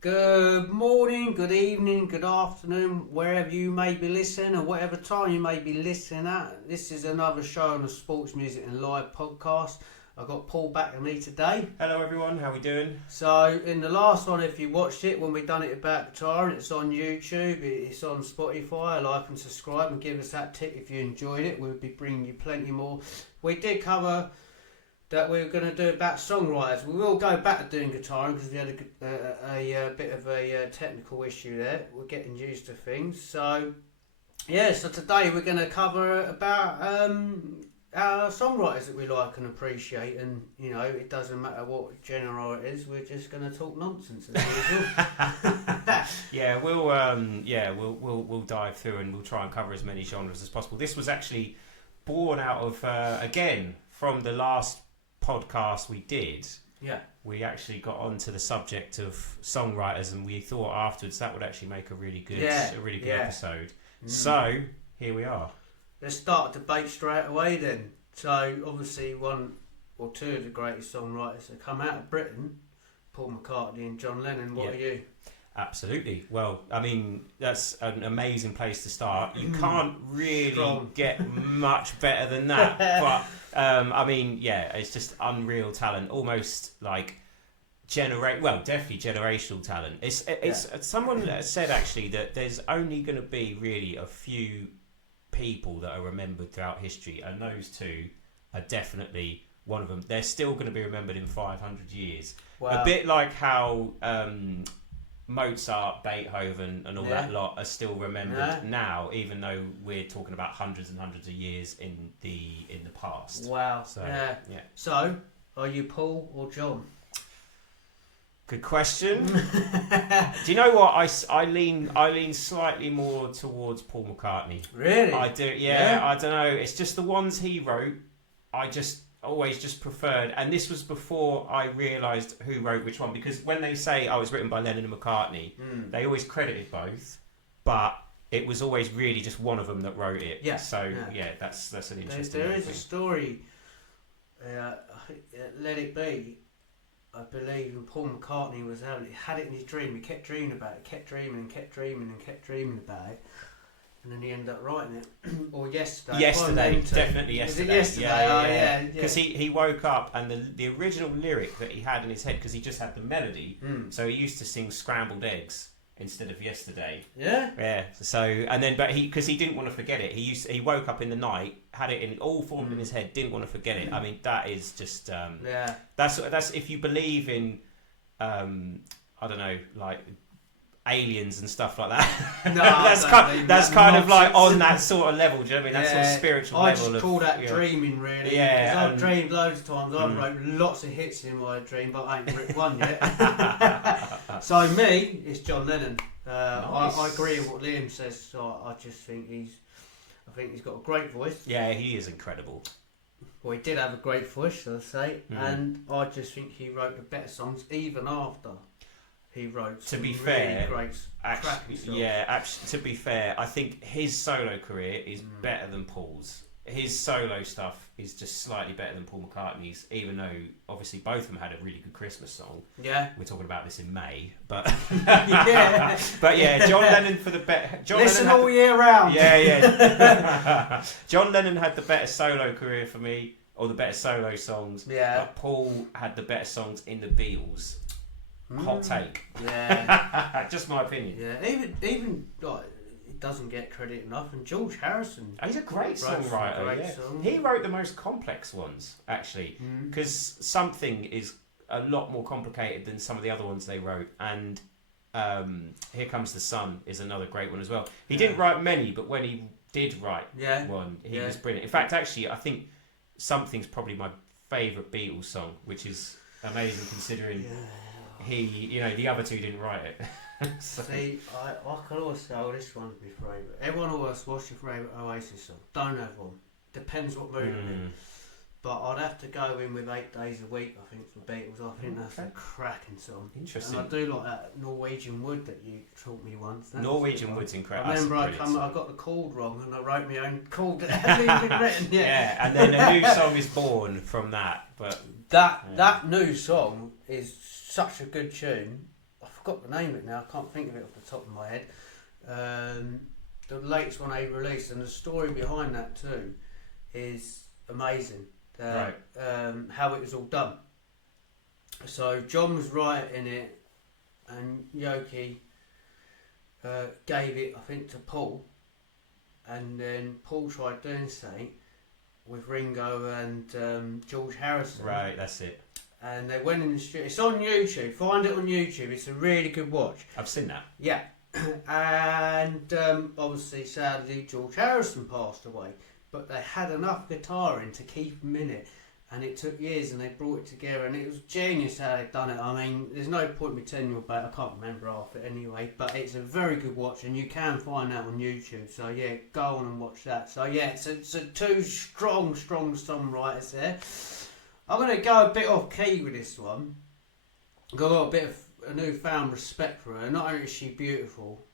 Good morning, good evening, good afternoon, wherever you may be listening and whatever time you may be listening at. This is another show on the Sports Music and Live podcast. I've got Paul back with me today. Hello everyone, how we doing? So in the last one, if you watched it, when we done it about guitar, it's on YouTube, it's on Spotify. Like and subscribe and give us that tick if you enjoyed it. We'll be bringing you plenty more. We did cover that we were going to do about songwriters. We will go back to doing guitar because we had a bit of a technical issue there. We're getting used to things. So today we're going to cover about our songwriters that we like and appreciate. And you know, it doesn't matter what genre it is. We're just going to talk nonsense as usual. We'll dive through and we'll try and cover as many genres as possible. This was actually born out of again from the last podcast we did. We actually got onto the subject of songwriters, and we thought afterwards that would actually make a really good episode. So here we are. Let's start a debate straight away then. So obviously one or two of the greatest songwriters that come out of Britain, Paul McCartney and John Lennon. What are you? Absolutely. Well, I mean, that's an amazing place to start. You can't really get much better than that. But it's just unreal talent, almost like definitely generational talent. It's someone said actually that there's only going to be really a few people that are remembered throughout history, and those two are definitely one of them. They're still going to be remembered in 500 years. Wow. A bit like how Mozart, Beethoven and all that lot are still remembered now, even though we're talking about hundreds and hundreds of years in the past. Wow. So, are you Paul or John? Good question. Do you know what? I lean slightly more towards Paul McCartney. Really? I do. Yeah. I don't know. It's just the ones he wrote. I just always just preferred, and this was before I realised who wrote which one, because when they say it was written by Lennon and McCartney, they always credited both, but it was always really just one of them that wrote it. That's an interesting there is a story, Let It Be, I believe, and Paul McCartney had it in his dream. He kept dreaming about it, kept dreaming about it. And then he ended up writing it. Or yesterday. Definitely yesterday. Was it yesterday? Because he woke up and the original lyric that he had in his head, because he just had the melody, so he used to sing scrambled eggs instead of yesterday. Yeah? Yeah. So, because he didn't want to forget it, he woke up in the night, had it in all formed in his head, didn't want to forget it. I mean, that is just, that's if you believe in, I don't know, like aliens and stuff like that. that's kind of like on that sort of level. Do you know what I mean? That sort of spiritual level. I just call that dreaming, really. Yeah, because I've dreamed loads of times. I've wrote lots of hits in my dream, but I ain't written one yet. So me, it's John Lennon. Nice. I agree with what Liam says. So I just think he's got a great voice. Yeah, he is incredible. Well, he did have a great voice, I'd say, and I just think he wrote the better songs even after he wrote some great cracking songs. To be fair, I think his solo career is better than Paul's. His solo stuff is just slightly better than Paul McCartney's, even though obviously both of them had a really good Christmas song. Yeah. We're talking about this in May, but John Lennon for the better. Listen all year round. Yeah. John Lennon had the better solo career for me, or the better solo songs. Yeah. But Paul had the better songs in the Beatles. Hot take. Yeah. Just my opinion. Yeah. Even like, it doesn't get credit enough. And George Harrison. He's a great songwriter. He wrote the most complex ones, actually, because Something is a lot more complicated than some of the other ones they wrote. And Here Comes the Sun is another great one as well. He didn't write many, but when he did write one, he was brilliant. In fact, actually, I think Something's probably my favourite Beatles song, which is amazing considering the other two didn't write it. So. See, I could always say, this one's my favourite. Everyone always, what's your favourite Oasis song? Don't have one. Depends what mood I'm in. But I'd have to go in with 8 Days a Week, I think, for Beatles. I think that's a cracking song. Interesting. And I do like that Norwegian Wood that you taught me once. Norwegian Wood's incredible. I remember I got the chord wrong and I wrote my own chord that hadn't even been written yet. Yeah, and then a new song is born from that. But that new song is such a good tune. I got the name of it now. I can't think of it off the top of my head. The latest one they released, and the story behind that too is amazing. Right. How it was all done. So John was writing it, and Yoki gave it, I think, to Paul, and then Paul tried doing something with Ringo and George Harrison. Right, that's it. And they went in the studio. It's on YouTube. Find it on YouTube. It's a really good watch. I've seen that. Yeah. And obviously, sadly, George Harrison passed away. But they had enough guitar in to keep him in it. And it took years, and they brought it together. And it was genius how they'd done it. I mean, there's no point me telling you about it. I can't remember half it anyway. But it's a very good watch, and you can find that on YouTube. So, yeah, go on and watch that. So, yeah, it's a two strong songwriters there. I'm going to go a bit off key with this one. I've got a bit of a newfound respect for her. Not only is she beautiful,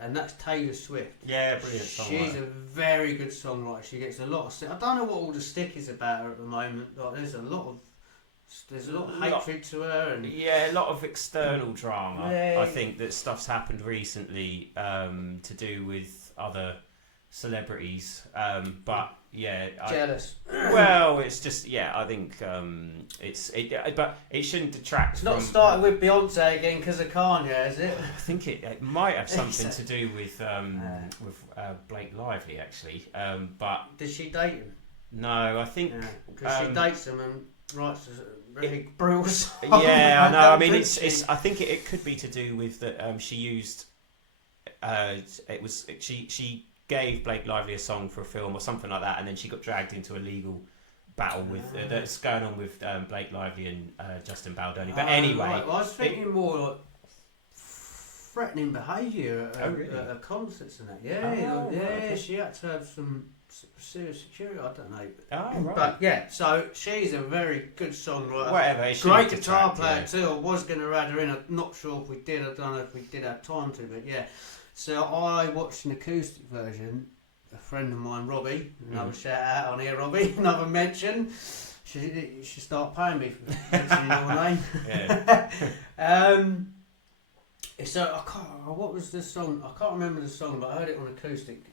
and that's Taylor Swift. Yeah, brilliant songwriter. She's a very good songwriter. She gets a lot of... I don't know what all the stick is about her at the moment. Like, there's a lot of hatred to her. And yeah, a lot of external drama. Yeah. I think that stuff's happened recently to do with other celebrities. But yeah, jealous. Well, it's just I think but it shouldn't detract. It's not starting with Beyonce again because of Kanye, is it? I think it might have something to do with Blake Lively actually. But did she date him? No, I think because she dates him and writes a really brutal song. Yeah, I know. I mean, it's. I think it could be to do with that. She used. She gave Blake Lively a song for a film or something like that, and then she got dragged into a legal battle with that's going on with Blake Lively and Justin Baldoni. But anyway, right. Well, I was thinking more like threatening behaviour at concerts and that. Yeah, okay. She had to have some serious security. I don't know. Oh, right. But yeah, so she's a very good songwriter. Whatever. Great guitar player too. I was going to add her in. I'm not sure if we did. I don't know if we did have time to, but yeah. So I watched an acoustic version. A friend of mine, Robbie, another shout out on here, Robbie, another mention. She should start paying me for mentioning your name. Yeah. So what was the song? I can't remember the song, but I heard it on acoustic.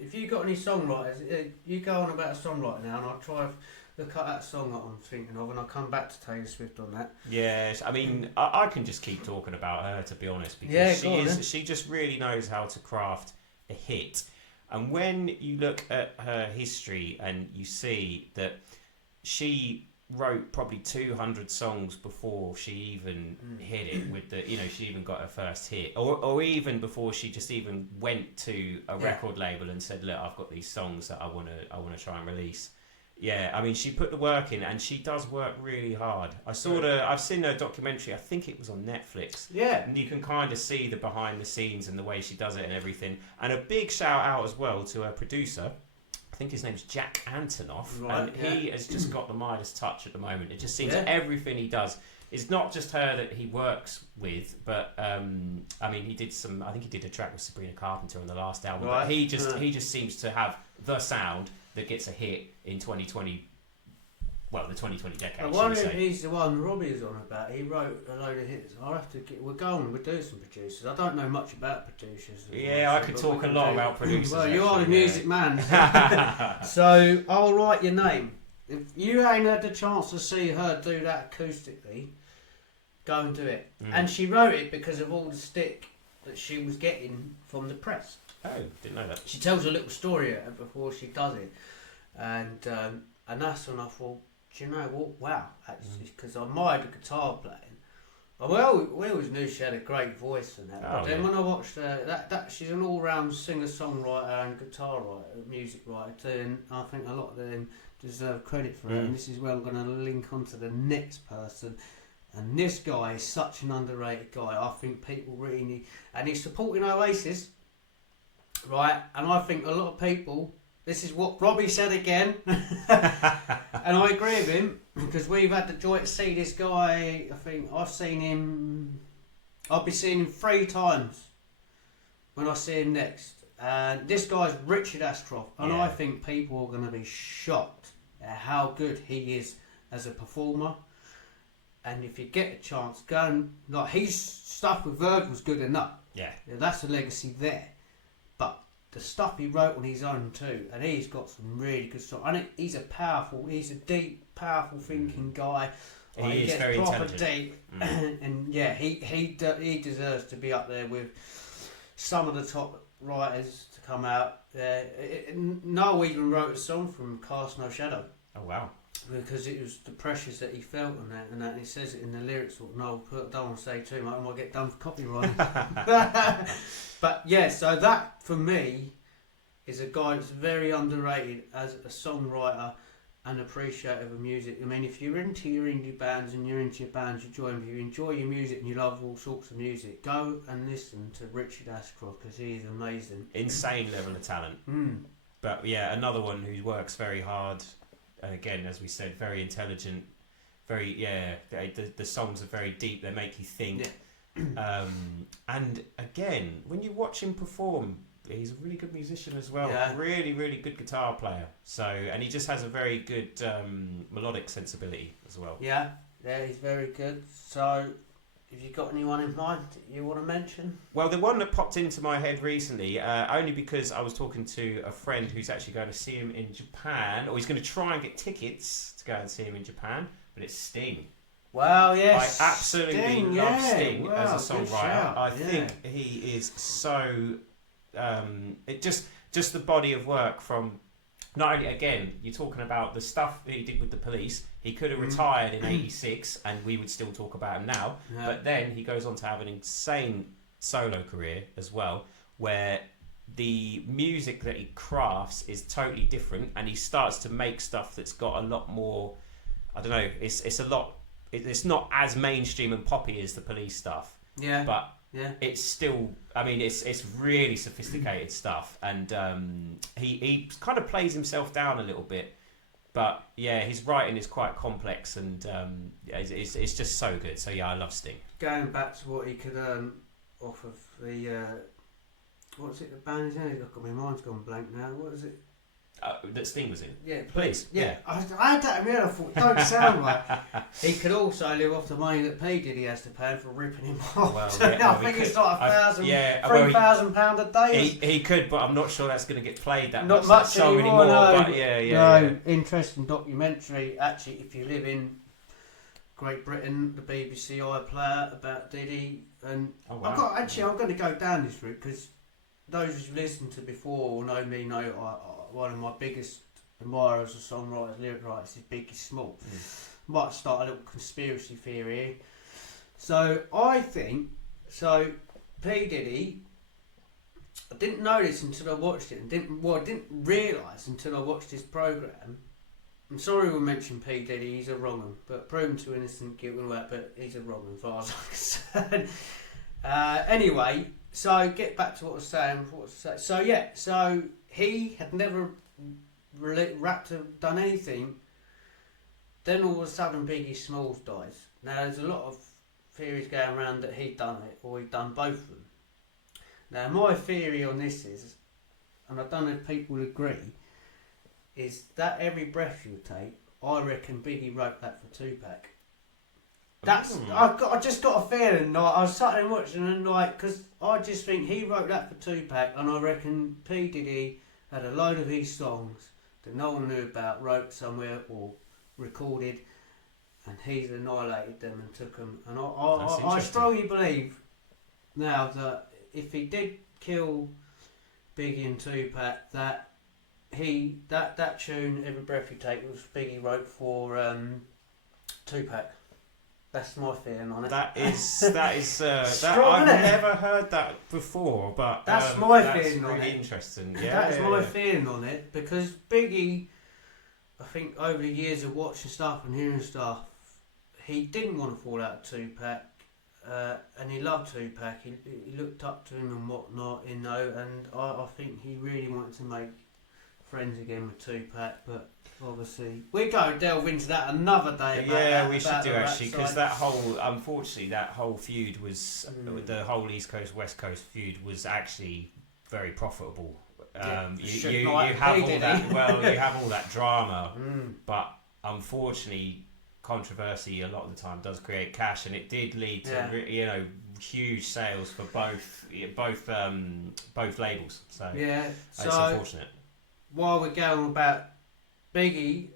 If you got any songwriters, you go on about a songwriter now, and I'll try to look at that song that I'm thinking of, and I'll come back to Taylor Swift on that. Yes, I mean, I can just keep talking about her, to be honest, because she just really knows how to craft a hit. And when you look at her history and you see that she wrote probably 200 songs before she even hit it with the, she even got her first hit, or even before she just even went to a record label and said, look, I've got these songs that I want to try and release. Yeah, I mean, she put the work in, and she does work really hard. I've seen her documentary. I think it was on Netflix. Yeah, and you can kind of see the behind the scenes and the way she does it and everything. And a big shout out as well to her producer. I think his name's Jack Antonoff, and he has just got the Midas touch at the moment. It just seems everything he does. It's not just her that he works with, but I mean, he did some. I think he did a track with Sabrina Carpenter on the last album. Right. But he just seems to have the sound that gets a hit in 2020. Well, the 2020 decade. I wonder if he's the one Robbie's on about. He wrote a load of hits. I'll have to get. We'll do some producers. I don't know much about producers. Yeah, I could talk a lot about producers. Well, you are the music man. So I'll write your name. If you ain't had the chance to see her do that acoustically, go and do it. And she wrote it because of all the stick that she was getting from the press. Oh, didn't know that. She tells a little story before she does it, and that's when I thought, do you know what? Wow, because I admired the guitar playing. Well, we always knew she had a great voice and that. But then when I watched that she's an all-round singer-songwriter and guitar writer, music writer too, and I think a lot of them deserve credit for it. And this is where I'm going to link on to the next person. And this guy is such an underrated guy. I think people really need... And he's supporting Oasis, right? And I think a lot of people... This is what Robbie said again. And I agree with him, because we've had the joy to see this guy. I think I've seen him... I'll be seeing him 3 times when I see him next. And this guy's Richard Ashcroft. And I think people are going to be shocked at how good he is as a performer. And if you get a chance, go and like his stuff with Virgil's good enough. Yeah. That's a legacy there. But the stuff he wrote on his own too, and he's got some really good stuff. And he's a deep, powerful thinking guy. He is very intelligent. Deep, and yeah, he deserves to be up there with some of the top writers to come out. Noel even wrote a song from Cast No Shadow. Oh wow! Because it was the pressures that he felt and that, and he says it in the lyrics. Noel, don't want to say too much, I might get done for copyright. But yeah, so that for me is a guy that's very underrated as a songwriter and appreciative of music. I mean, if you're into your indie bands and you're into your bands, you enjoy your music and you love all sorts of music, go and listen to Richard Ashcroft because he is amazing. Insane level of talent. But yeah, another one who works very hard. And again, as we said, very intelligent. The songs are very deep. They make you think. Yeah. And again, when you watch him perform, he's a really good musician as well. Yeah. Really, really good guitar player. So, and he just has a very good melodic sensibility as well. Yeah, he's very good. So, have you got anyone in mind that you want to mention? Well, the one that popped into my head recently, only because I was talking to a friend who's actually going to see him in Japan, or he's going to try and get tickets to go and see him in Japan, but it's Sting. Wow, yes. I absolutely love Sting as a songwriter. I think he is so... just the body of work from not only, again, you're talking about the stuff that he did with the Police. He could have retired in '86 and we would still talk about him now, but then he goes on to have an insane solo career as well, where the music that he crafts is totally different, and he starts to make stuff that's got a lot more, I don't know, it's not as mainstream and poppy as the Police stuff, but it's still, I mean, it's really sophisticated stuff, and he kind of plays himself down a little bit, but yeah, his writing is quite complex, and it's just so good. So yeah, I love Sting. Going back to what he could earn off of the what's it, the band's name? My mind's gone blank now. What is it? That Sting was in? Yeah, Please. Yeah. I had that in my head. I thought, it don't sound right. He could also live off the money that P Diddy has to pay for ripping him off. Well, I think it's like £3,000 a day. He could, but I'm not sure that's going to get played that not much song anymore. No, but yeah. Interesting documentary. Actually, if you live in Great Britain, the BBC iPlayer about Diddy, and I'm going to go down this route because those who've listened to before or know me know one of my biggest admirers of songwriters, lyric writers is Biggie Small. Might start a little conspiracy theory. So I think, P Diddy, I didn't know this until I watched it, and I didn't realise until I watched his programme. I'm sorry we mentioned P Diddy, he's a wrong one, but proven to innocent, guilty and all that, but he's a wrong one as far as I'm concerned. Anyway, so get back to what I was saying. So he had never rapped or done anything. Then all of a sudden Biggie Smalls dies. Now there's a lot of theories going around that he'd done it or he'd done both of them. Now my theory on this is, and I don't know if people agree, is that Every Breath You Take, I reckon Biggie wrote that for Tupac. I just got a feeling, like, I was sat there watching and because I just think he wrote that for Tupac, and I reckon P Diddy had a load of his songs that no one knew about, wrote somewhere or recorded, and he's annihilated them and took them. And I strongly believe now that if he did kill Biggie and Tupac, that that tune Every Breath You Take was Biggie wrote for Tupac. That's my feeling on it. That I've never heard that before, but that's my feeling on it. Interesting. That's my feeling on it, because Biggie, I think over the years of watching stuff and hearing stuff, he didn't want to fall out of Tupac, and he loved Tupac. He looked up to him and whatnot, and I think he really wanted to make friends again with Tupac, but obviously we go delve into that another day. We should do actually, because that whole feud was the whole East Coast West Coast feud was actually very profitable. You have all that drama, but unfortunately controversy a lot of the time does create cash, and it did lead to huge sales for both labels. So it's unfortunate. While we're going about Biggie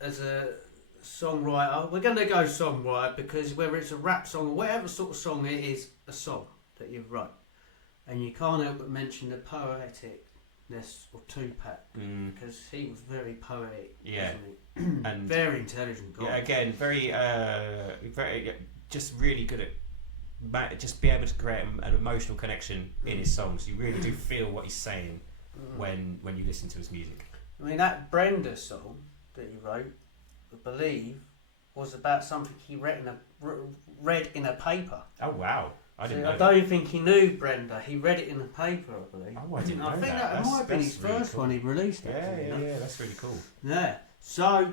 as a songwriter, we're going to go songwriter, because whether it's a rap song or whatever sort of song it is, a song that you've wrote, and you can't help but mention the poeticness of Tupac, because he was very poetic, wasn't he? And very intelligent guy. Yeah, again, very just really good at just be able to create an emotional connection in his songs. You really do feel what he's saying when you listen to his music. I mean, that Brenda song that he wrote, I believe, was about something he read in a paper. Oh wow! I don't even think he knew Brenda. He read it in a paper, I believe. Oh, I didn't know that. I think that might have been his first one he released. Yeah, that's really cool. Yeah. So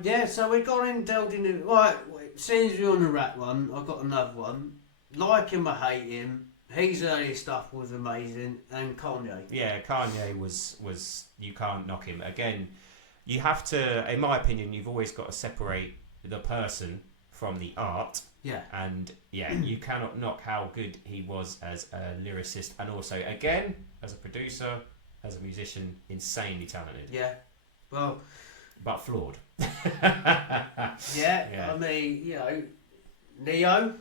we got in, delved into. Right, since we're on the rap one, I've got another one. Like him or hate him, his early stuff was amazing, and Kanye. Yeah, Kanye was you can't knock him. Again, you have to, in my opinion, you've always got to separate the person from the art. Yeah. And you cannot knock how good he was as a lyricist, and also, again, as a producer, as a musician, insanely talented. Yeah. Well. But flawed. I mean, Neo.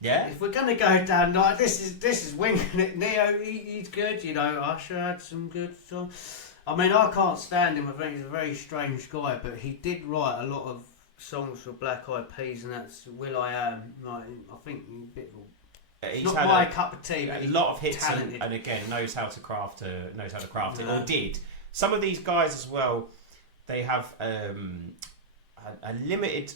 Yeah. If we're gonna go down like this is winging it. Neo, he's good. Usher had some good songs. I mean, I can't stand him. I think he's a very strange guy, but he did write a lot of songs for Black Eyed Peas, and that's Will I Am. Like, I think he's a bit of he's not my cup of tea. A lot of hits, and again knows how to craft it, or did. Some of these guys as well, they have a limited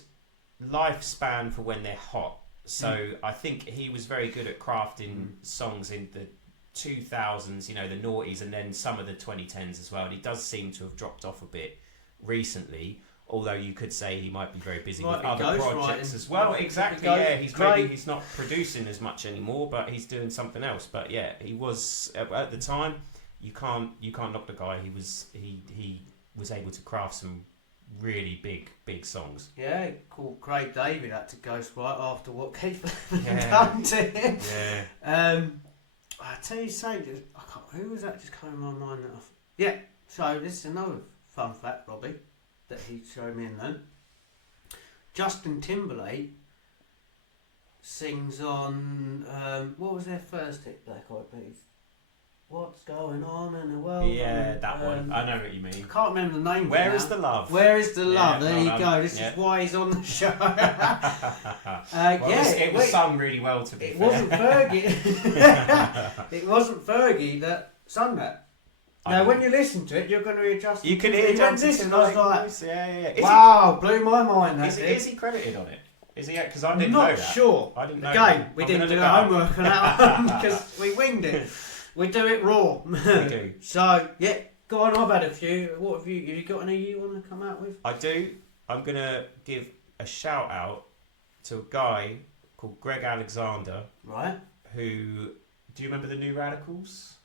lifespan for when they're hot. So I think he was very good at crafting songs in the 2000s, the noughties, and then some of the 2010s as well. And he does seem to have dropped off a bit recently, although you could say he might be very busy with other projects as well. Exactly, he's not producing as much anymore, but he's doing something else. But yeah, he was at the time. You can't knock the guy. He was able to craft some really big songs. Yeah, cool. Craig David had to ghostwrite after what Keith had done to him. Yeah. I tell you something, who was that just came to my mind? So this is another fun fact, Robbie, that he showed me in then. Justin Timberlake sings on, what was their first hit, Black Eyed Peas? What's going on in the world? Yeah, that one. I know what you mean. I can't remember the name. Where is the love? Where is the love? There you go. This is why he's on the show. It was sung really well, to be fair. Wasn't Fergie. It wasn't Fergie that sung that. Now, when you listen to it, you're going to hear Justin. You can hear Justin Timberlake. I was like, wow, blew my mind. Is he credited on it? Is he? Because I didn't know that. Not sure. I didn't know. Again, we didn't do our homework on that one because we winged it. We do it raw. We do. So, go on, I've had a few. What have you got any you want to come out with? I do. I'm going to give a shout out to a guy called Greg Alexander. Right. Who, do you remember the New Radicals?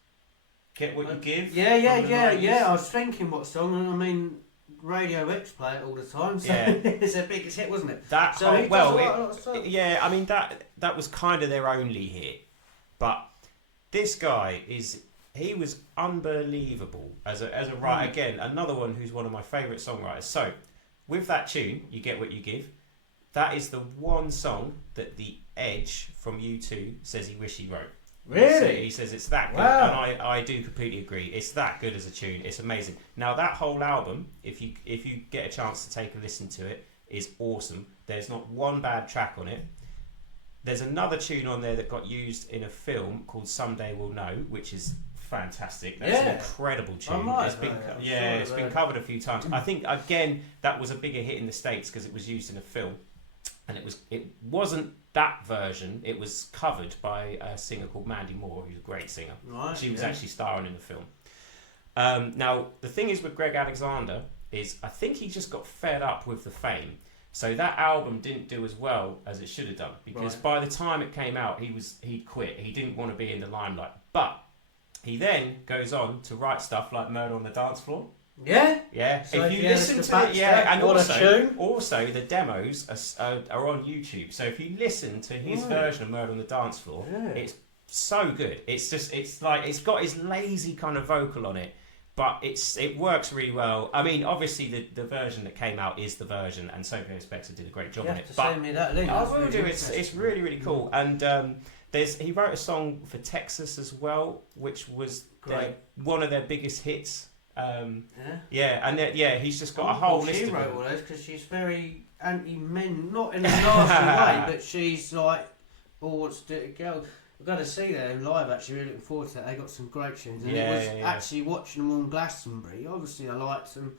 Get What You Give? Yeah. I was thinking what song, and I mean, Radio X play it all the time, so it's their biggest hit, wasn't it? I mean, that was kind of their only hit, but this guy he was unbelievable as a writer. Again, another one who's one of my favourite songwriters. So, with that tune, You Get What You Give, that is the one song that The Edge from U2 says he wish he wrote. Really? He says it's that good, wow. And I do completely agree. It's that good as a tune. It's amazing. Now, that whole album, if you get a chance to take a listen to it, is awesome. There's not one bad track on it. There's another tune on there that got used in a film called Someday We'll Know, which is fantastic. That's an incredible tune. It's been covered a few times. I think, again, that was a bigger hit in the States because it was used in a film. And it wasn't that version. It was covered by a singer called Mandy Moore, who's a great singer. Right, she was actually starring in the film. Now, the thing is with Greg Alexander is I think he just got fed up with the fame. So that album didn't do as well as it should have done because by the time it came out, he'd quit. He didn't want to be in the limelight. But he then goes on to write stuff like Murder on the Dance Floor. Yeah. Yeah, So if you listen to it, and also the demos are on YouTube. So if you listen to his version of Murder on the Dance Floor, it's so good. It's like it's got his lazy kind of vocal on it, but it works really well. I mean, obviously the version that came out is the version, and Songwriters Spectre did a great job on it. But send me that link. I will do. It's really really cool. And he wrote a song for Texas as well, which was one of their biggest hits. He's just got a whole list. She wrote all those because she's very anti-men, not in a nasty way, but she's like, wants to do it, girl. We've got to see them live. Actually, really looking forward to that. They got some great tunes, and it was actually watching them on Glastonbury. Obviously, I liked them.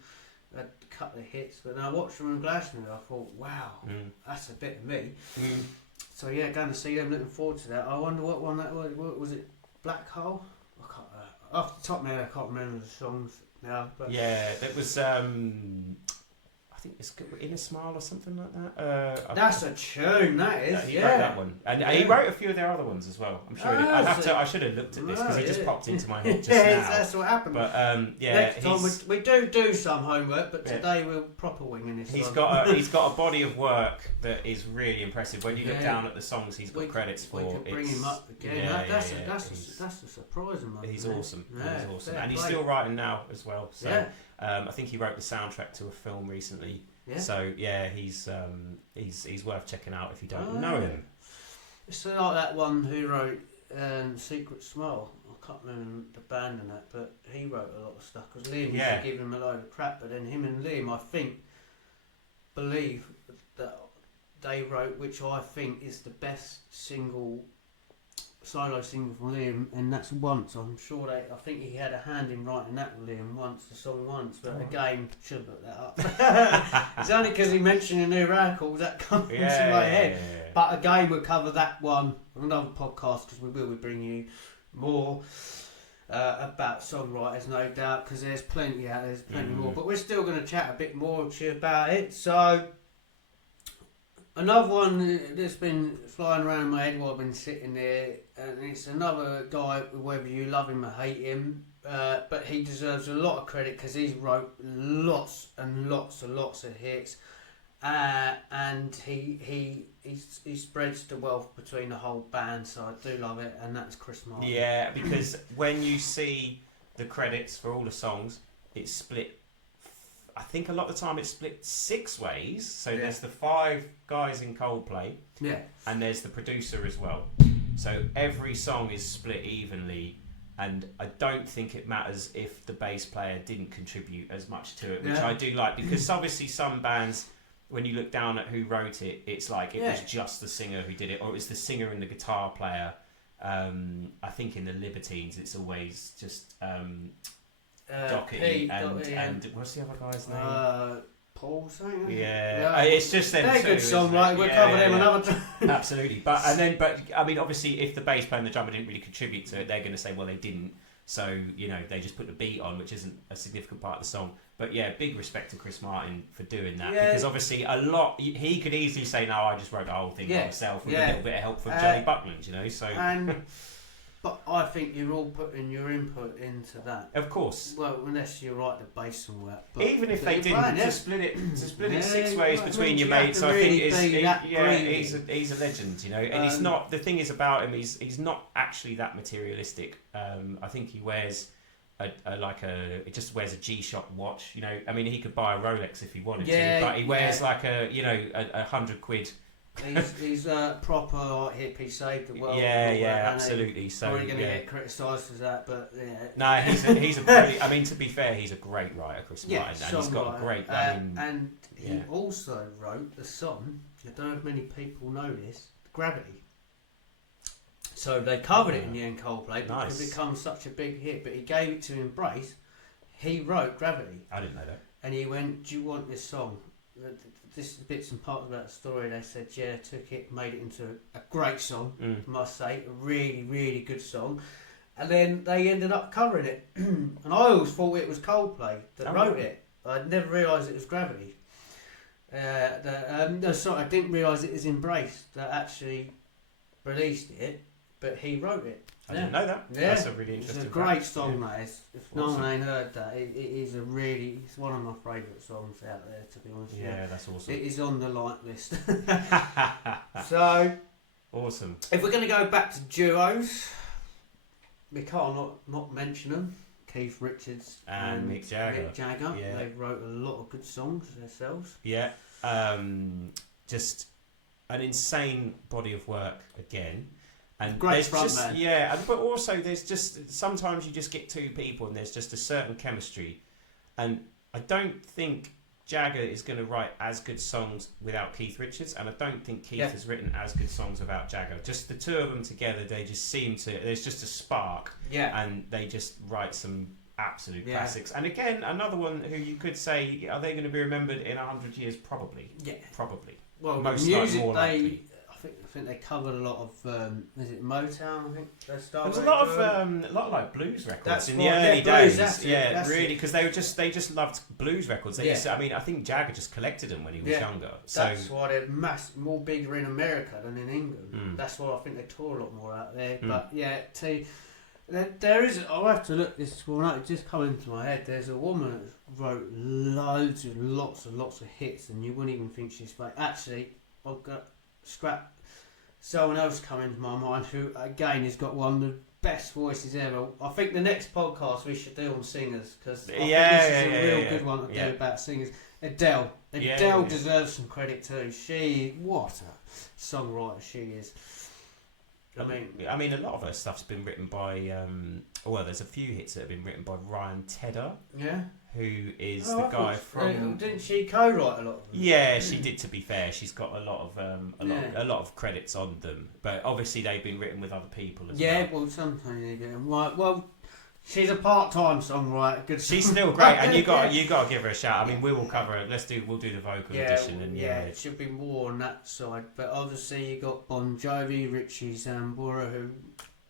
A couple of hits, but when I watched them on Glastonbury, I thought, wow, that's a bit of me. So yeah, going to see them. Looking forward to that. I wonder what one that was. What was it? Black Hole. I can't. Off the top of my head, I can't remember the songs. Yeah, but that was. I think it's In a Smile or something like that. That's a tune. That is. He wrote that one, and he wrote a few of their other ones as well. I'm sure. I should have looked at this because it just popped into my head just now. That's what happened. But next time we do some homework, but today we're proper winging this. He's got a body of work that is really impressive. When you look down at the songs he's got credits for, we can bring him up again. That's a surprising one. He's awesome. He's awesome, and he's still writing now as well. So. I think he wrote the soundtrack to a film recently. Yeah. So he's worth checking out if you don't know him. It's like that one who wrote Secret Smile. I can't remember the band and that, but he wrote a lot of stuff because Liam used to give him a load of crap. But then him and Liam, I think, believe that they wrote, which I think is the best solo single from Liam, and that's Once. I'm sure I think he had a hand in writing that with Liam once, the song Once, but again, should have looked that up. It's only because he mentioned a new record that comes into my head. But again, we'll cover that one on another podcast because we will be bringing you more about songwriters, no doubt, because there's plenty out there's plenty more. But we're still going to chat a bit more to you about it. So, another one that's been flying around in my head while I've been sitting there, and it's another guy, whether you love him or hate him, but he deserves a lot of credit because he's wrote lots and lots and lots of hits, and he spreads the wealth between the whole band, so I do love it, and that's Chris Martin. Yeah, because when you see the credits for all the songs, it's split. I think a lot of the time it's split 6 ways. So there's the 5 guys in Coldplay. Yeah. And there's the producer as well. So every song is split evenly. And I don't think it matters if the bass player didn't contribute as much to it, which I do like. Because obviously some bands, when you look down at who wrote it, it's like it was just the singer who did it. Or it was the singer and the guitar player. I think in the Libertines, it's always just... Doherty and what's the other guy's name? Paul something. It's just them they're two. Good song, right? We'll cover them another time. Absolutely, but I mean, obviously, if the bass player and the drummer didn't really contribute to it, they're going to say, well, they didn't. So they just put the beat on, which isn't a significant part of the song. But big respect to Chris Martin for doing that because obviously he could easily say, no, I just wrote the whole thing by myself with a little bit of help from Johnny Buckland, So. But I think you're all putting your input into that. Of course. Well, unless you write the bass and work. Even if they didn't, to split it 6 ways between your mates, I think he's a legend, And he's not. The thing is about him, he's not actually that materialistic. I think he wears he just wears a G-Shock watch. I mean, he could buy a Rolex if he wanted to, but he wears like a £100. He's proper hippie, saved the world. Absolutely. So probably going to get criticised for that, but No, he's a brilliant. I mean, to be fair, he's a great writer, Chris Martin, and he's got a great. And he also wrote the song. I don't know if many people know this. Gravity. So they covered it in the end, Coldplay, because it become such a big hit. But he gave it to Embrace. He wrote Gravity. I didn't know that. And he went, "Do you want this song?" This is bits and parts about the story. They said, took it, made it into a great song, I must say, a really, really good song. And then they ended up covering it. And I always thought it was Coldplay that wrote it. I never realised it was Gravity. I didn't realise it was Embrace that actually released it. but he wrote it. I didn't know that. Yeah. That's a really interesting It's a great fact. song, Yeah. that is. If no Awesome. one ain't heard that, it's one of my favourite songs out there, to be honest. Yeah, that's awesome. It is on the like list. So, awesome. if we're going to go back to duos, we can't not mention them. Keith Richards And Mick Jagger. Yeah. They wrote a lot of good songs themselves. Yeah. Just an insane body of work again. And Great there's front just, man. yeah, but also there's just sometimes you just get two people and there's just a certain chemistry, and I don't think Jagger is going to write as good songs without Keith Richards, and I don't think Keith has written as good songs without Jagger. Just the two of them together, they just seem to. There's just a spark, and they just write some absolute classics. And again, another one who you could say, are they going to be remembered in 100 years? Probably. Yeah, probably. Well, most music more likely. I think they covered a lot of is it Motown? I think they started. There was a lot of like blues records that's in the early days. Blues, really, because they just loved blues records. They used to, I mean, I think Jagger just collected them when he was younger. So that's why they're more bigger in America than in England. That's why I think they tour a lot more out there. But yeah, there is. I'll have to look this one up. It just come into my head. There's a woman that wrote lots and lots of hits, and you wouldn't even think she's fake. Actually, I've got scrap. Someone else come into my mind who again has got one of the best voices ever. I think the next podcast we should do on singers, because this is a real good one to do about singers. Adele deserves some credit too. What a songwriter she is. I mean, a lot of her stuff's been written by. Well, there's a few hits that have been written by Ryan Tedder. Yeah. Who is the guy from? Didn't she co-write a lot of them? Yeah, she did. To be fair, she's got a lot of credits on them, but obviously they've been written with other people as well. Yeah, well, sometimes you get them right. Well, she's a part-time songwriter. Good. She's still great, and you got to give her a shout. I mean, we will cover it. We'll do the vocal edition, and it should be more on that side. But obviously, you got Bon Jovi, Richie Sambora, who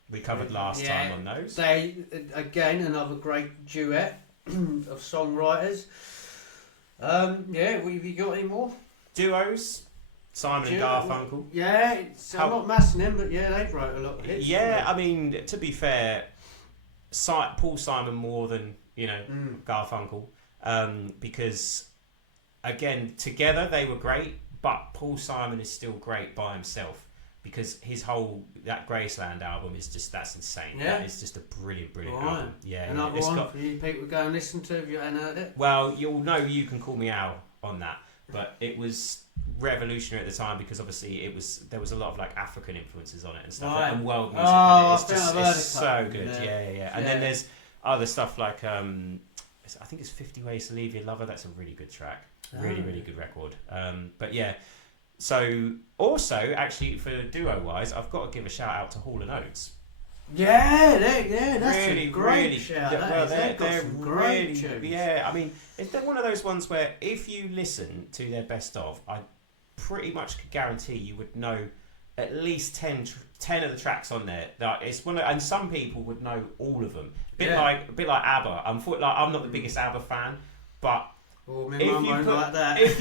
we covered last time on those. They again another great duet of songwriters. Have you got any more duos? Simon and Garfunkel. Yeah, I'm not massing them, but they've wrote a lot of hits. Yeah, I mean, to be fair, Paul Simon more than Garfunkel, because again together they were great, but Paul Simon is still great by himself. Because his that Graceland album that's insane. Yeah. That is just a brilliant album. Yeah. Another one for you people go and listen to if you haven't heard it. Well, you'll know You Can Call Me Al on that, but it was revolutionary at the time because obviously there was a lot of like African influences on it and stuff, and world music. It's so good. Yeah. And then there's other stuff like I think it's 50 Ways to Leave Your Lover. That's a really good track. Really good record. But yeah. So, also, actually, for duo-wise, I've got to give a shout-out to Hall & Oates. That's a great shout. They're great tunes. Yeah, I mean, they're one of those ones where if you listen to their best of, I pretty much could guarantee you would know at least 10 of the tracks on there. And some people would know all of them. A bit like ABBA. I'm not the biggest ABBA fan, but... If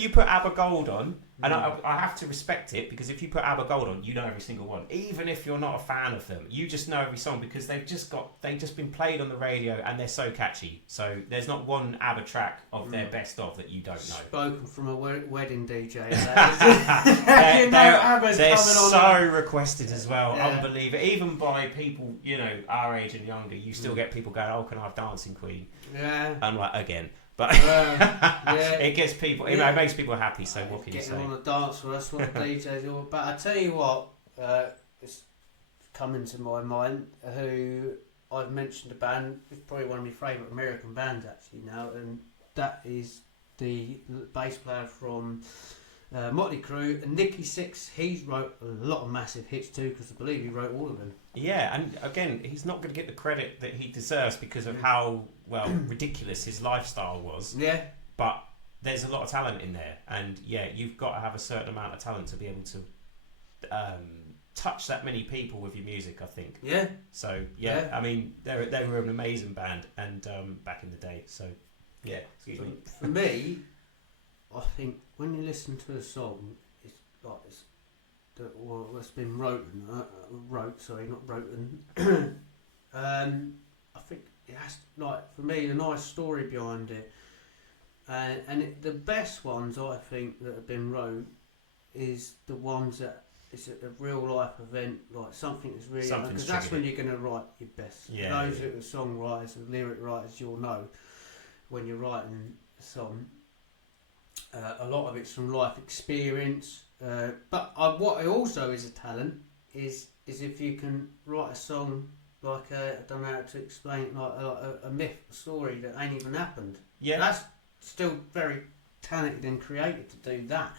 you put ABBA Gold on, and I have to respect it, because if you put ABBA Gold on, you know every single one. Even if you're not a fan of them, you just know every song because they've just been played on the radio and they're so catchy. So there's not one ABBA track of their best of that you don't know. Spoken from a wedding DJ. They're so requested as well. Unbelievable. Even by people our age and younger, you still get people going, "Oh, can I have Dancing Queen?" Yeah. And like again. But it gets people. It makes people happy. So what can you say? Getting on the dance floor, that's what DJs are all about. I tell you what, it's coming to my mind. Who I've mentioned a band. It's probably one of my favourite American bands actually now, and that is the bass player from Motley Crue, Nicky Sixx. He's wrote a lot of massive hits too, because I believe he wrote all of them. Yeah, and again, he's not going to get the credit that he deserves because of how ridiculous his lifestyle was. Yeah. But there's a lot of talent in there, and you've got to have a certain amount of talent to be able to touch that many people with your music, I think. Yeah. So I mean, they were an amazing band, and back in the day. So excuse me. For me, I think when you listen to a song, that's been wrote, not written. I think it has, like, for me, a nice story behind it. The best ones, I think, that have been wrote is the ones that it's a real life event, like something that's really, because that's when you're going to write your best. Yeah, Those that are songwriters and lyric writers, you'll know when you're writing a song. A lot of it's from life experience, but what also is a talent is if you can write a song like I don't know how to explain it, like a myth, a story that ain't even happened. Yeah, that's still very talented and creative to do that.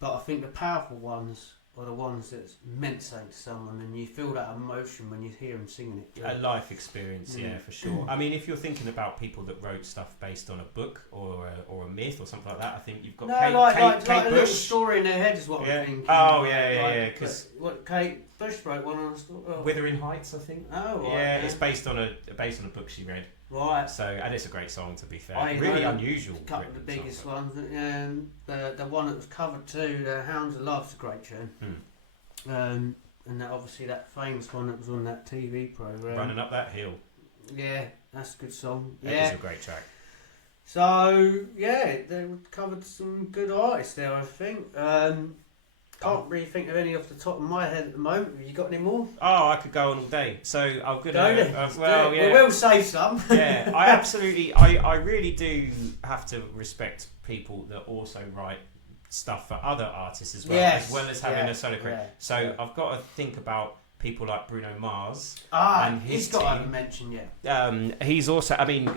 But I think the powerful ones are the ones that's meant something to someone, and you feel that emotion when you hear them singing it. A life experience, yeah, for sure. I mean, if you're thinking about people that wrote stuff based on a book or a myth or something like that, I think you've got Kate a little Bush. story in their head is what I'm thinking. Oh, yeah, because what Kate Bush wrote one on a story. Wuthering Heights, I think. Oh, right, yeah, it's based on a book she read. Right. So, and it's a great song, to be fair. Really unusual. A couple of the biggest ones. The one that was covered too, the Hounds of Love's a great tune. And that, obviously that famous one that was on that TV programme. Running Up That Hill. Yeah, that's a good song. It is a great track. So, yeah, they covered some good artists there, I think. Can't really think of any off the top of my head at the moment. Have you got any more? Oh, I could go on all day. So I'm gonna. We will save some. Yeah, I really do have to respect people that also write stuff for other artists as well, as well as having a solo career. So I've got to think about people like Bruno Mars. And he's got to be mentioned, he's also. I mean,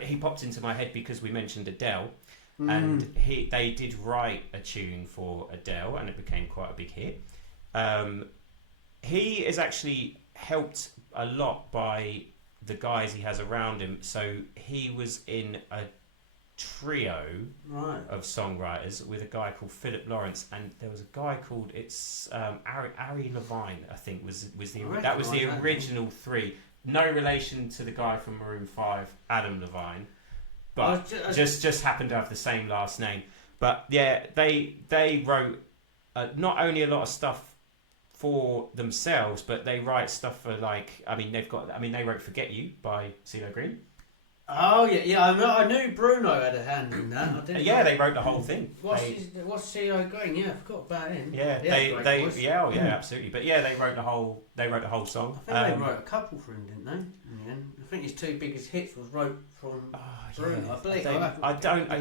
he popped into my head because we mentioned Adele. And they did write a tune for Adele, and it became quite a big hit. He is actually helped a lot by the guys he has around him. So he was in a trio of songwriters with a guy called Philip Lawrence, and there was a guy called Ari Levine, I think was the original three. No relation to the guy from Maroon 5, Adam Levine. But just happened to have the same last name. But yeah, they wrote not only a lot of stuff for themselves, but they write stuff for, like, they wrote "Forget You" by CeeLo Green. Oh yeah, I knew Bruno had a hand in that. They wrote the whole thing. What's CeeLo Green? Yeah, I forgot about him. Yeah, absolutely. But yeah, they wrote the whole song. I think they wrote a couple for him, didn't they? In the end, I think his two biggest hits was wrote from Bruno. I believe. I don't know.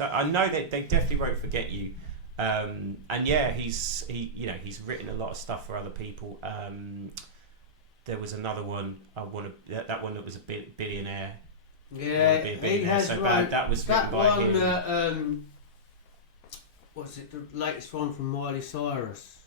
I know that they definitely wrote "Forget You," and yeah, he's written a lot of stuff for other people. There was another one. That one that was a billionaire. Yeah, he has so wrote bad. That was written by him. What's it? The latest one from Miley Cyrus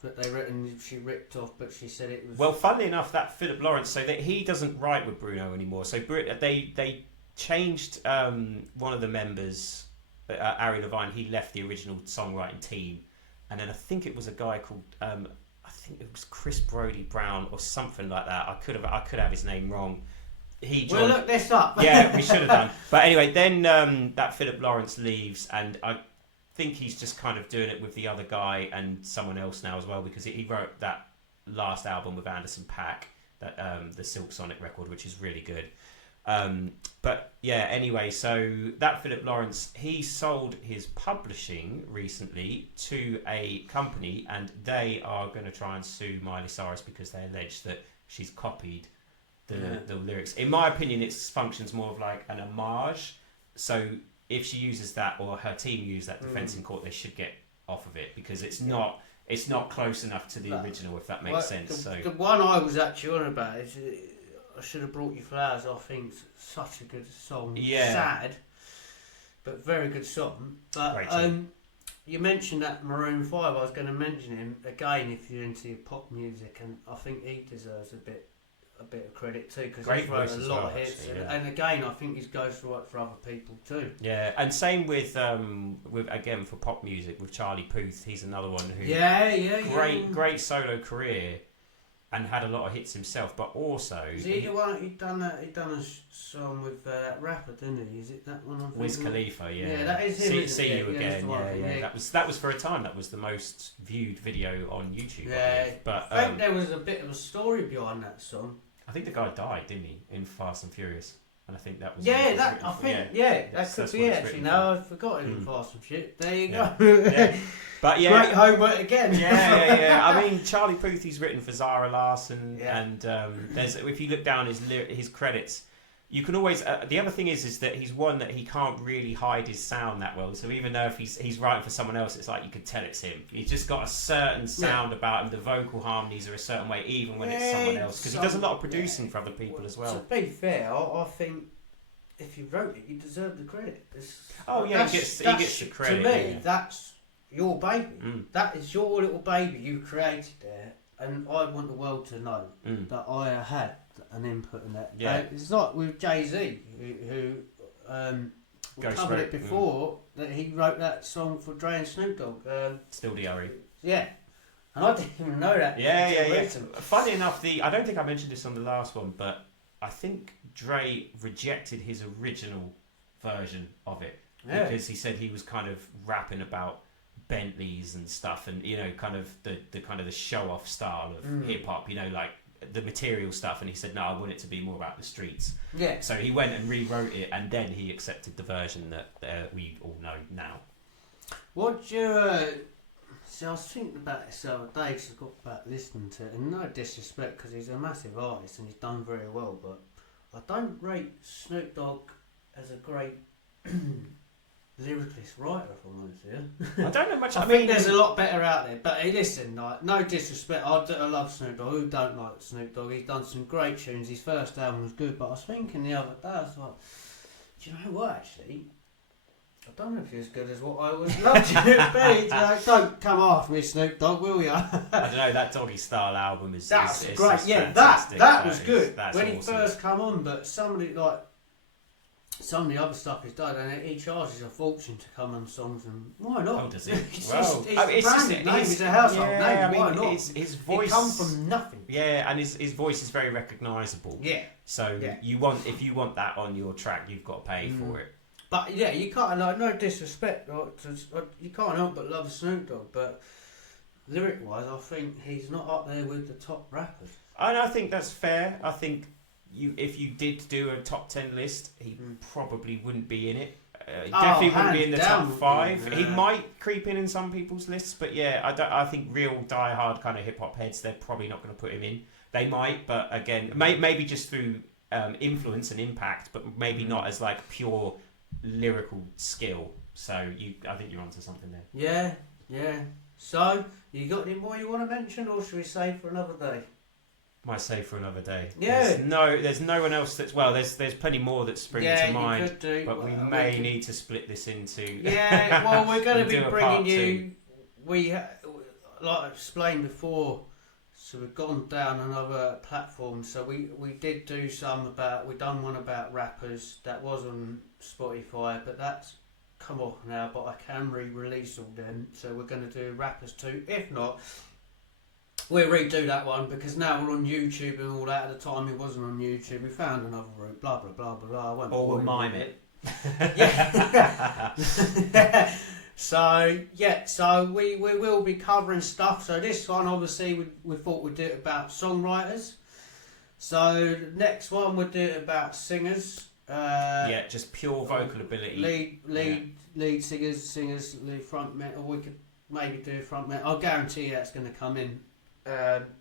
that they written. She ripped off, but she said it was. Well, funnily enough, that Philip Lawrence. So that he doesn't write with Bruno anymore. So they changed one of the members, Ari Levine. He left the original songwriting team, and then I think it was a guy called. I think it was Chris Brody Brown or something like that. I could have his name wrong. We'll look this up. Yeah, we should have done. But anyway, then that Philip Lawrence leaves, and I think he's just kind of doing it with the other guy and someone else now as well, because he wrote that last album with Anderson .Paak, that the Silk Sonic record, which is really good. But yeah, anyway, so that Philip Lawrence, he sold his publishing recently to a company, and they are going to try and sue Miley Cyrus because they allege that she's copied the lyrics. In my opinion, it functions more of like an homage. So if she uses that, or her team use that defence in court, they should get off of it, because it's not close enough to the original, if that makes sense. The one I was actually on about is I Should Have Brought You Flowers. I think it's such a good song. Yeah. Sad, but very good song. But you mentioned that Maroon 5. I was going to mention him again if you're into pop music, and I think he deserves a bit of credit too, because he's wrote a lot of hits. Actually, and again, I think he goes for other people too. Yeah, and same with again for pop music with Charlie Puth. He's another one who great solo career. and had a lot of hits himself, but also Is he the one he done a song with that rapper, didn't he? Is it that one? Wiz Khalifa, yeah. That is him. See You Again, yeah. That was for a time. That was the most viewed video on YouTube. Yeah, but I think there was a bit of a story behind that song. I think the guy died, didn't he, in Fast and Furious? And I think that was that could be it. Actually, no, I've forgotten Fast and Furious. There you go. But yeah, great homework again. yeah. I mean, Charlie Puth, he's written for Zara Larsson, and there's if you look down his credits, you can always. The other thing is that he's one that he can't really hide his sound that well. So even though if he's writing for someone else, it's like you could tell it's him. He's just got a certain sound about him. The vocal harmonies are a certain way, even when it's someone else, because he does a lot of producing for other people as well. To be fair, I think if you wrote it, you deserve the credit. He gets the credit. To me, that's your baby. That is your little baby you created there, and I want the world to know that I had an input in that. It's like with Jay-Z, who we covered it before, that he wrote that song for Dre and Snoop Dogg. Still DRE. Yeah. And I didn't even know that. Yeah. Funny enough, I don't think I mentioned this on the last one, but I think Dre rejected his original version of it because he said he was kind of rapping about Bentleys and stuff, and kind of the show off style of hip hop, like the material stuff, and he said no, I want it to be more about the streets. So he went and rewrote it, and then he accepted the version that we all know now. What you see, I was thinking about this the other day because I got back listening to it, and no disrespect because he's a massive artist and he's done very well, but I don't rate Snoop Dogg as a great lyricist writer, if I'm honest with you. I don't know much. I think there's a lot better out there, but hey, listen, like, no disrespect, I love Snoop Dogg. Who don't like Snoop Dogg? He's done some great tunes. His first album was good, but I was thinking the other day, I was like, do you know what, actually? I don't know if you're as good as what I would love you to be. Don't come after me, Snoop Dogg, will you? I don't know, that Doggy Style album is that's great. Yeah, fantastic. that was good when awesome. he first come on, but some of the other stuff he's done, and he charges a fortune to come on songs, and why not? Oh, does he? It's a household name. Why not? His voice, it come from nothing. Yeah, and his voice is very recognisable. Yeah. So if you want that on your track, you've got to pay for it. But yeah, you can't, no disrespect, you can't help but love Snoop Dogg, but lyric-wise, I think he's not up there with the top rappers. And I think that's fair. I think if you did do a top 10 list, he probably wouldn't be in it. He definitely wouldn't be in the top 5. He might creep in some people's lists, but yeah, I think real die-hard kind of hip-hop heads, they're probably not going to put him in. They might, but again, maybe just through influence and impact, but maybe not as like pure lyrical skill. So I think you're onto something there. Yeah. So, you got any more you want to mention, or should we save for another day? Might save for another day. Yeah. There's no one else that's there's plenty more that spring to mind. You could do, but we may need to split this into. Yeah. Well, we're going to be bringing you. Like I explained before. So we've gone down another platform. So we did do we done one about rappers that was on Spotify, but that's come off now. But I can re-release all them. So we're going to do rappers too. If not, we'll redo that one because now we're on YouTube and all that. At the time it wasn't on YouTube. We found another route. Blah blah blah blah. Or we'll mime it. Yeah. So we will be covering stuff. So this one, obviously, we thought we'd do it about songwriters. So the next one we'll do it about singers. Just pure vocal ability. Lead singers, lead front men. Or we could maybe do front men. I'll guarantee you that's going to come in.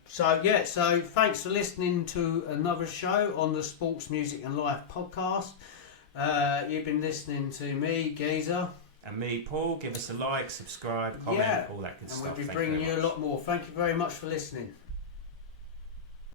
So thanks for listening to another show on the Sports, Music and Life podcast. You've been listening to me, Geezer. And me, Paul. Give us a like, subscribe, comment, all that good stuff. And we'll be bringing you a lot more. Thank you very much for listening.